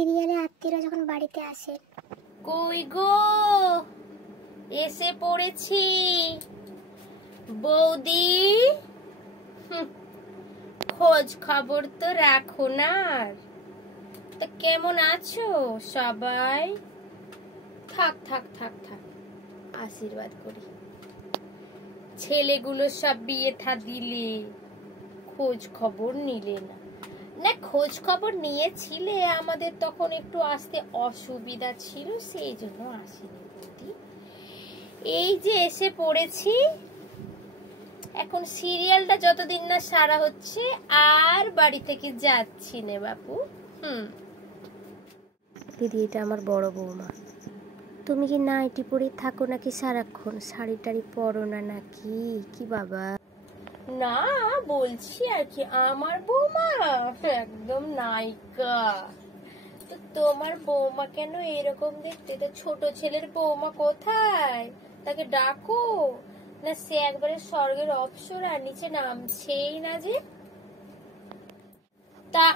সিরিয়ালে আত্মীয়রা যখন বাড়িতে আসে। কই গো, এসে পড়েছি বৌদি। খোঁজ খবর তো রাখো না। তো কেমন আছো সবাই? থাক থাক থাক থাক, আশীর্বাদ করি। ছেলেগুলো সব বিয়ে থা দিলে, খোঁজ খবর নিলে না। না, খোঁজ খবর নিয়েছিলে, আমাদের তখন একটু আসতে অসুবিধা ছিল, সেই জন্য আসিনি বৌদি। এই যে এসে পড়েছি। এখন সিরিয়ালটা যতদিন না সারা হচ্ছে আর বাড়ি থেকে যাচ্ছি নে বাপু। দিদি, এটা আমার বড় বৌমা। তুমি কি নাইটি পরে থাকো নাকি সারাক্ষণ? শাড়ি টাড়ি পরো না নাকি? কি বাবা? না, বলছি আর কি, আমার বৌমা একদম নায়িকা। তো তোমার বৌমা কেন এরকম দেখতে? তো ছোট ছেলের বৌমা কোথায়? তাকে ডাকো না, সে একবারে স্বর্গের অপ্সরা, নিচে নামছেই না যে। তা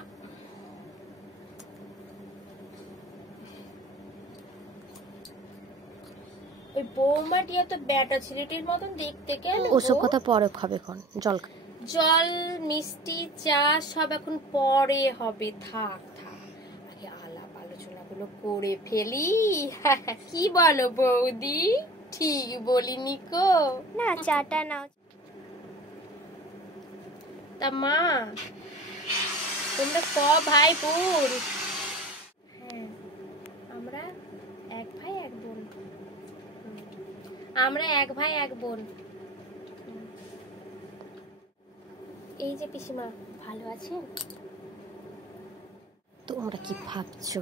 ওই বৌমাটি এত বেটা ছেলেটির মতন দেখতে কেন? ওসব কথা পরে খাবে, কোন জল জল মিষ্টি চা সব এখন পরে হবে। থাক থাক, আগে আলাপ আলোচনা গুলো করে ফেলি। কি বলো বৌদি? ঠিক বলিনি কো? না, চাটা নাও। তা মা, তোমরা ক ভাই বোন? হ্যাঁ, আমরা এক ভাই এক বোন। আমরা এক ভাই এক বোন। এই যে পিসিমা, ভালো আছেন? তোমরা কি ভাবছো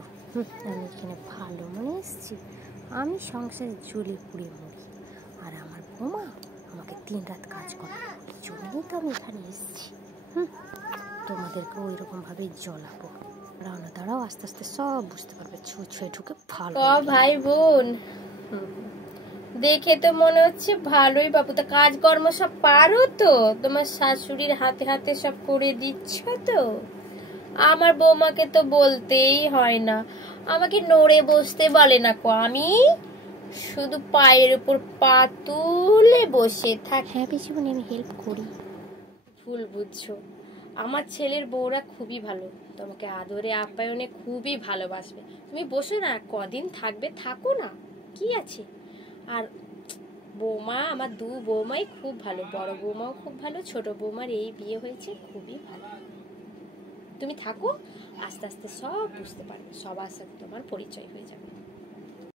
আমি এখানে ভালো মনে এসেছি? আমি সংসারে জ্বলে পুড়ে মরি, আর আমার বৌমা আমাকে দিন রাত কাজ করে, এই জন্যই তো আমি এখানে এসেছি। তোমাদেরকে ওই রকম ভাবে জ্বলাবো। রান্না দাঁড়াও, আস্তে আস্তে সব বুঝতে পারবে। ছুঁয়ে ঢুকে ভালো ভাই বোন। দেখে তো মনে হচ্ছে ভালোই বাবু। তা কাজকর্ম সব পারো তো? তোমার শাশুড়ির হাতে হাতে সব করে দিচ্ছ তো? আমার বৌমাকে তো বলতেই হয় না, আমাকে নড়ে বসতে বলে না কো। আমি শুধু পায়ের উপর পা তুলে বসে থাকি। হ্যাঁ পিসিমণি, আমি হেল্প করি। ভুল বুঝছো, আমার ছেলের বউরা খুবই ভালো, তোমাকে আদরে আপ্যায়নে খুবই ভালোবাসবে। তুমি বসো না, কদিন থাকবে থাকো না, কি আছে। আর বৌমা, আমার দু বৌমাই খুব ভালো, বড় বৌমাও খুব ভালো, ছোট বৌমার এই বিয়ে হয়েছে, খুবই ভালো। তুমি থাকো, আস্তে আস্তে সব বুঝতে পারবে, সবার সাথে তোমার পরিচয় হয়ে যাবে।